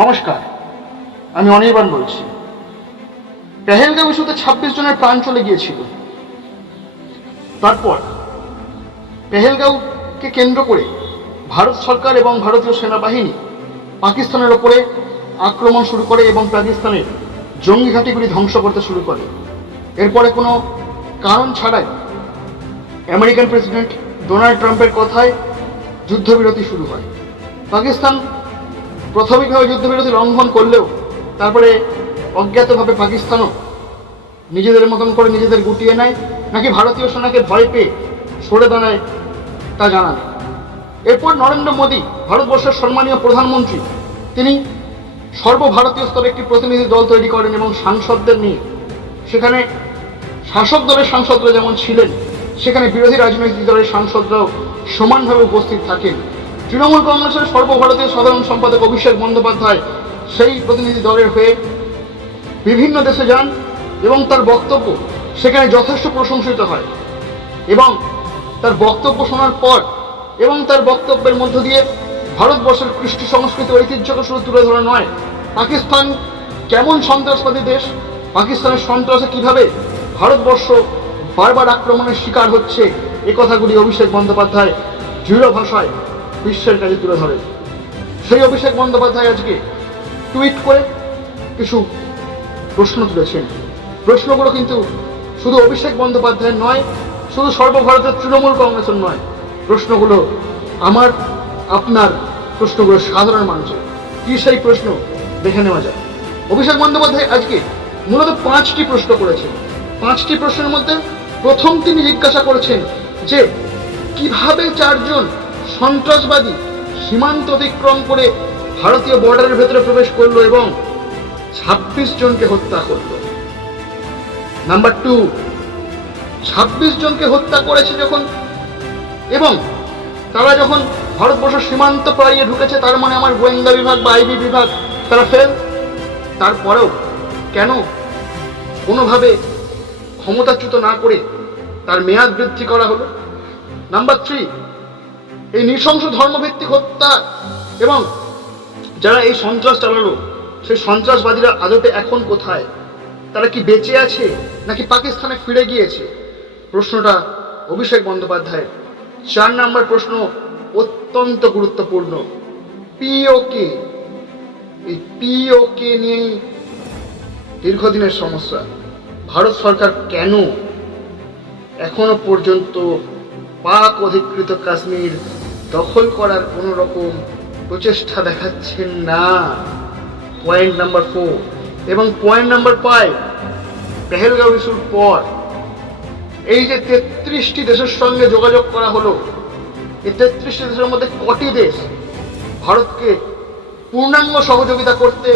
নমস্কার, আমি অনির্বাণ বলছি। পেহেলগাঁও ইস্যুতে ছাব্বিশ জনের প্রাণ চলে গিয়েছিল। তারপর পেহেলগাঁওকে কেন্দ্র করে ভারত সরকার এবং ভারতীয় সেনাবাহিনী পাকিস্তানের ওপরে আক্রমণ শুরু করে এবং পাকিস্তানের জঙ্গি ঘাঁটিগুলি ধ্বংস করতে শুরু করে। এরপরে কোনো কারণ ছাড়াই আমেরিকান প্রেসিডেন্ট ডোনাল্ড ট্রাম্পের কথায় যুদ্ধবিরতি শুরু হয়। পাকিস্তান প্রাথমিকভাবে যুদ্ধবিরতি লঙ্ঘন করলেও তারপরে অজ্ঞাতভাবে পাকিস্তানও নিজেদের মতন করে নিজেদের গুটিয়ে নেয়, নাকি ভারতীয় সেনাকে ভয় পেয়ে সরে দাঁড়ায় তা জানা নেই। এরপর নরেন্দ্র মোদী, ভারতবর্ষের সম্মানীয় প্রধানমন্ত্রী, তিনি সর্বভারতীয় স্তরে একটি প্রতিনিধি দল তৈরি করেন এবং সাংসদদের নিয়ে সেখানে শাসক দলের সাংসদরা যেমন ছিলেন, সেখানে বিরোধী রাজনৈতিক দলের সাংসদরাও সমানভাবে উপস্থিত থাকেন। তৃণমূল কংগ্রেসের সর্বভারতীয় সাধারণ সম্পাদক অভিষেক বন্দ্যোপাধ্যায় সেই প্রতিনিধি দলের হয়ে বিভিন্ন দেশে যান এবং তার বক্তব্য সেখানে যথেষ্ট প্রশংসিত হয় এবং তার বক্তব্য শোনার পর এবং তার বক্তব্যের মধ্য দিয়ে ভারতবর্ষের কৃষ্টি সংস্কৃতি ঐতিহ্যকে শুধু তুলে ধরা নয়, পাকিস্তান কেমন সন্ত্রাসবাদী দেশ, পাকিস্তানের সন্ত্রাসে কীভাবে ভারতবর্ষ বারবার আক্রমণের শিকার হচ্ছে, এ কথাগুলি অভিষেক বন্দ্যোপাধ্যায় দৃঢ় ভাষায় বিশ্বের কাছে তুলে ধরে সেই অভিষেক বন্দ্যোপাধ্যায় আজকে টুইট করে কিছু প্রশ্ন তুলেছেন। প্রশ্নগুলো কিন্তু শুধু অভিষেক বন্দ্যোপাধ্যায়ের নয়, শুধু সর্বভারতের তৃণমূল কংগ্রেসের নয়, প্রশ্নগুলো আমার, আপনার প্রশ্নগুলো সাধারণ মানুষের। কি সেই প্রশ্ন? দেখে নেওয়া যায় অভিষেক বন্দ্যোপাধ্যায় আজকে মূলত পাঁচটি প্রশ্ন করেছেন। পাঁচটি প্রশ্নের মধ্যে প্রথম তিনি জিজ্ঞাসা করেছেন যে, কীভাবে চারজন সন্ত্রাসবাদী সীমান্ত অতিক্রম করে ভারতীয় বর্ডারের ভেতরে প্রবেশ করল এবং ছাব্বিশ জনকে হত্যা করল। নাম্বার টু, ছাব্বিশ জনকে হত্যা করেছে যখন, এবং তারা যখন ভারতবর্ষ সীমান্ত পাড়িয়ে ঢুকেছে, তার মানে আমার গোয়েন্দা বিভাগ বা আইবি বিভাগ, তারা ফেল তারপরেও কেন কোনোভাবে ক্ষমতাচ্যুত না করে তার মেয়াদ বৃদ্ধি করা হলো? নাম্বার থ্রি এই নৃশংস ধর্মভিত্তিক হত্যা এবং যারা এই সন্ত্রাস চালালো, সেই সন্ত্রাসবাদীরা আদতে এখন কোথায়? তারা কি বেঁচে আছে নাকি পাকিস্তানে ফিরে গিয়েছে? প্রশ্নটা অভিষেক বন্দ্যোপাধ্যায় চার নম্বর প্রশ্ন অত্যন্ত গুরুত্বপূর্ণ। পিওকে এই পিওকে নিয়েই দীর্ঘদিনের সমস্যা। ভারত সরকার কেন এখনও পর্যন্ত পাক অধিকৃত কাশ্মীর দখল করার কোনো রকম প্রচেষ্টা দেখাচ্ছেন না। পয়েন্ট নাম্বার ফোর এবং পয়েন্ট নাম্বার ফাইভ পেহেলগাঁও ইস্যুর পর এই যে তেত্রিশটি দেশের সঙ্গে যোগাযোগ করা হলো, এই তেত্রিশটি দেশের মধ্যে কটি দেশ ভারতকে পূর্ণাঙ্গ সহযোগিতা করতে,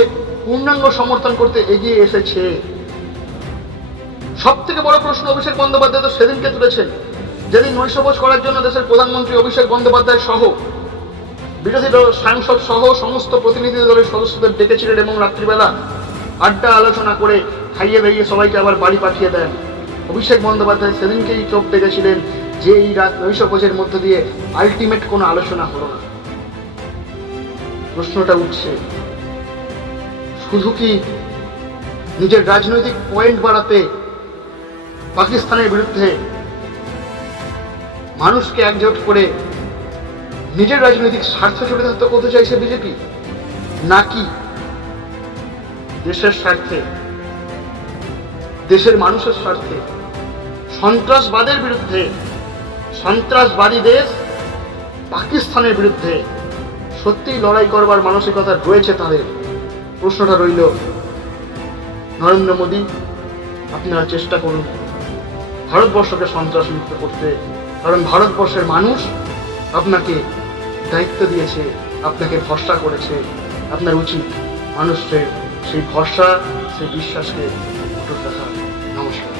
পূর্ণাঙ্গ সমর্থন করতে এগিয়ে এসেছে? সব থেকে বড় প্রশ্ন অভিষেক বন্দ্যোপাধ্যায় তো সেদিনকে তুলেছেন। যেদিন নৈশভোজ করার জন্য দেশের প্রধানমন্ত্রী অভিষেক বন্দ্যোপাধ্যায় সহ বিরোধী দল, সাংসদ সহ সমস্ত প্রতিনিধি দলের সদস্যদের ডেকেছিলেন এবং রাত্রিবেলা আড্ডা আলোচনা করে খাইয়ে দাইয়ে সবাইকে আবার বাড়ি পাঠিয়ে দেন। অভিষেক বন্দ্যোপাধ্যায় সেদিনকেই চোখ দেখেছিলেন যে এই রাত নৈশভোজের মধ্য দিয়ে আলটিমেট কোনো আলোচনা হলো না। প্রশ্নটা উঠছে, শুধু কি নিজের রাজনৈতিক পয়েন্ট বাড়াতে পাকিস্তানের বিরুদ্ধে মানুষকে একজোট করে নিজের রাজনৈতিক স্বার্থ চরিতার্থ করতে চাইছে বিজেপি? নাকি দেশের স্বার্থে, দেশের মানুষের স্বার্থে, সন্ত্রাসবাদের বিরুদ্ধে, সন্ত্রাসবাদী দেশ পাকিস্তানের বিরুদ্ধে সত্যিই লড়াই করবার মানসিকতা রয়েছে তাদের? প্রশ্নটা রইল, নরেন্দ্র মোদী, আপনারা চেষ্টা করুন ভারতবর্ষকে সন্ত্রাস মুক্ত করতে। কারণ ভারতবর্ষের মানুষ আপনাকে দায়িত্ব দিয়েছে, আপনাকে ভরসা করেছে, আপনার উচিত মানুষের সেই ভরসা, সেই বিশ্বাসকে অটুট রাখা নমস্কার।